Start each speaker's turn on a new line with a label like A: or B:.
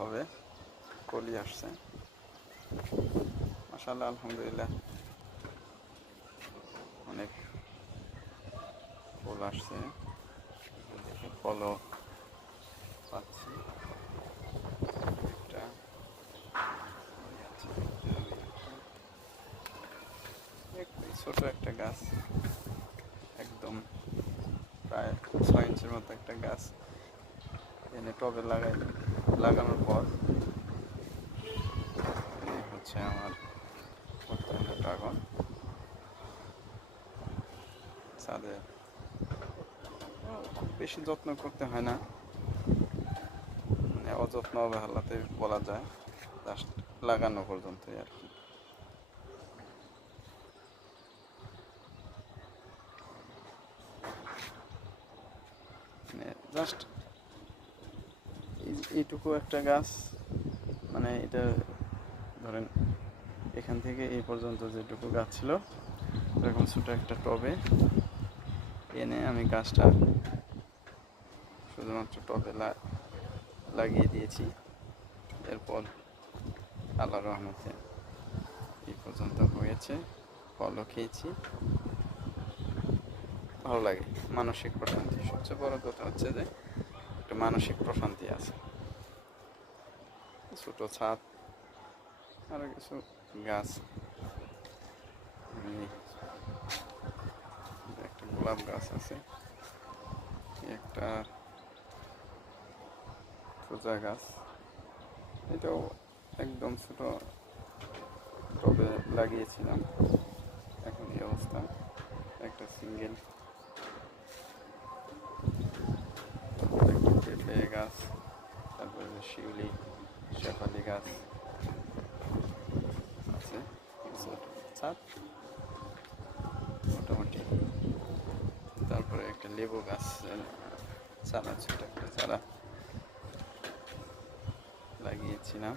A: আসছে। মাসাল্লাহ আলহামদুলিল্লাহ। অনেক ফুল আসছে। ফলও পাচ্ছি। ছোট একটা গাছ। একদম প্রায় ছয় ইঞ্চির মতো একটা গাছ। এনে টবে লাগাই। লাগানোর পর হচ্ছে আমার ড্রাগন। ছাদে খুব বেশি যত্ন করতে হয় না। মানে অযত্ন অবহেলাতে বলা যায় জাস্ট লাগানো পর্যন্তই আর কি। মানে জাস্ট এইটুকু একটা গাছ মানে এটা ধরেন এখান থেকে এই পর্যন্ত যেটুকু গাছ ছিল, এরকম ছোট একটা টবে এনে আমি গাছটা শুধুমাত্র টবে লাগিয়ে দিয়েছি। এরপর আল্লাহ রহমতে এই পর্যন্ত হয়েছে, ফলও খেয়েছি। ভালো লাগে, মানসিক প্রশান্তি। সবচেয়ে বড় কথা হচ্ছে যে একটা মানসিক প্রশান্তি আছে। ছোট ছাদ, আরও কিছু গাছ। একটা গোলাপ গাছ আছে। একটা সোজা গাছ। এটাও একদম ছোট টবে লাগিয়েছিলাম। এখন এই অবস্থা। একটা সিঙ্গেল একটা পেঁপে গাছ তারপরে শিউলি শেফালি গাছ আছে। মোটামুটি। তারপরে একটা লেবু গাছ চারা ছোট একটা চারা লাগিয়েছিলাম।